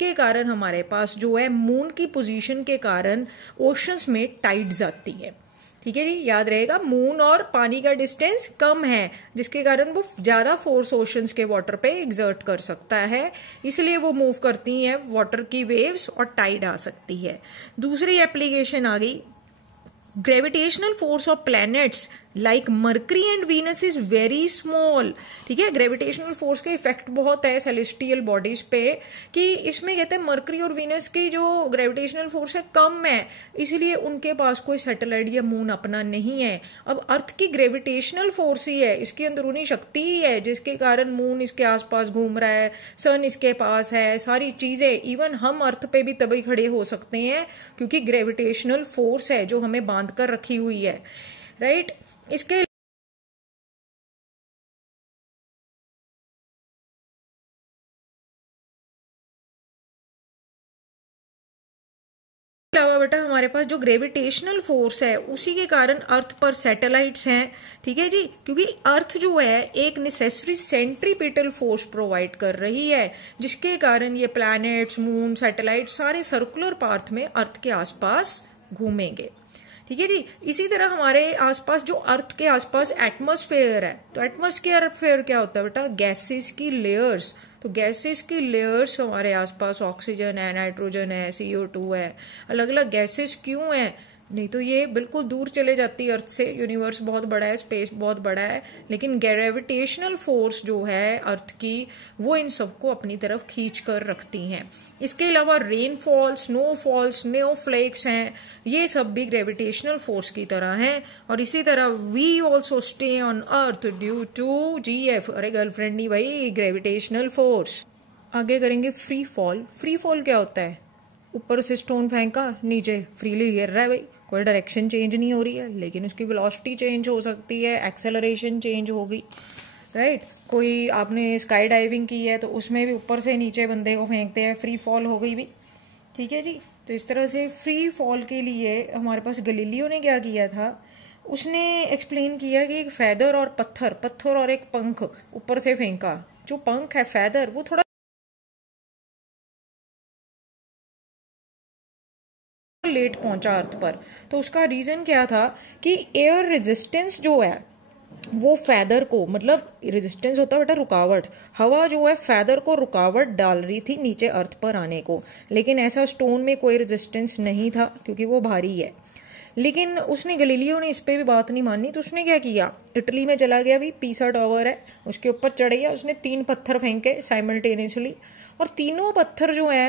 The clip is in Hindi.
जिसके कारण हमारे पास जो है मून की पोजीशन के कारण ओशंस में टाइड्स आती है। ठीक है जी, याद रहेगा मून और पानी का डिस्टेंस कम है, जिसके कारण वो ज्यादा फोर्स ओशंस के वाटर पे एग्जर्ट कर सकता है, इसलिए वो मूव करती हैं वाटर की वेव्स और टाइड आ सकती है। दूसरी एप्लीकेशन आ गई, gravitational force of planets like mercury and Venus is very small. ठीक है, ग्रेविटेशनल फोर्स का इफेक्ट बहुत है सेलेस्टियल बॉडीज पे, कि इसमें कहते हैं मरकरी और वीनस की जो ग्रेविटेशनल फोर्स है कम है, इसलिए उनके पास कोई सैटेलाइट या मून अपना नहीं है। अब अर्थ की ग्रेविटेशनल फोर्स ही है, इसकी अंदरूनी शक्ति ही है, जिसके कारण मून इसके आसपास घूम रहा है, सन इसके पास है, सारी चीजें, इवन हम अर्थ पे भी तभी खड़े हो सकते हैं क्योंकि ग्रेविटेशनल फोर्स है जो हमें बांध कर रखी हुई है। राइट, इसके अलावा बेटा हमारे पास जो ग्रेविटेशनल फोर्स है उसी के कारण अर्थ पर सैटेलाइट्स हैं। ठीक है जी, क्योंकि अर्थ जो है एक नेसेसरी सेंट्रीपिटल फोर्स प्रोवाइड कर रही है, जिसके कारण ये प्लैनेट्स, मून, सैटेलाइट सारे सर्कुलर पाथ में अर्थ के आसपास घूमेंगे। ठीक है जी, इसी तरह हमारे आसपास जो अर्थ के आसपास एटमॉस्फेयर है, तो एटमॉस्फेयर क्या होता है बेटा, गैसेस की लेयर्स। तो गैसेस की लेयर्स हमारे आसपास ऑक्सीजन है, नाइट्रोजन है, CO2 है, अलग अलग गैसेस क्यों है, नहीं तो ये बिल्कुल दूर चले जाती है अर्थ से। यूनिवर्स बहुत बड़ा है, स्पेस बहुत बड़ा है, लेकिन ग्रेविटेशनल फोर्स जो है अर्थ की वो इन सबको अपनी तरफ खींच कर रखती हैं। इसके अलावा रेनफॉल, स्नोफॉल, स्नोफ्लेक्स हैं, ये सब भी ग्रेविटेशनल फोर्स की तरह हैं। और इसी तरह we also stay on earth due to GF, अरे गर्लफ्रेंड नहीं भाई, ग्रेविटेशनल फोर्स। आगे करेंगे फ्री फॉल। फ्री फॉल क्या होता है, ऊपर से स्टोन फेंका, नीचे फ्रीली गिर रहा है भाई, कोई डायरेक्शन चेंज नहीं हो रही है, लेकिन उसकी वेलोसिटी चेंज हो सकती है, एक्सेलरेशन चेंज होगी। राइट, कोई आपने स्काई डाइविंग की है तो उसमें भी ऊपर से नीचे बंदे को फेंकते हैं, फ्री फॉल हो गई भी। ठीक है जी, तो इस तरह से फ्री फॉल के लिए हमारे पास गलीलियो ने क्या किया था, उसने एक्सप्लेन किया कि एक फैदर और पत्थर और एक पंख ऊपर से फेंका। जो पंख है फैदर, वो थोड़ा लेट पहुंचा अर्थ पर। तो उसका रीजन क्या था कि एयर रेजिस्टेंस जो है वो फैदर को, मतलब रेजिस्टेंस होता है बेटा रुकावट, हवा जो है फैदर को रुकावट डाल रही थी नीचे अर्थ पर आने को, लेकिन ऐसा स्टोन में कोई रेजिस्टेंस नहीं था क्योंकि वो भारी है। लेकिन उसने गलीलियो ने इस पे भी बात नहीं मानी, तो उसने क्या किया, इटली में चला गया, भी पीसा टावर है उसके ऊपर चढ़ गया, उसने 3 पत्थर फेंके साइमल्टेनियसली, और तीनों पत्थर जो है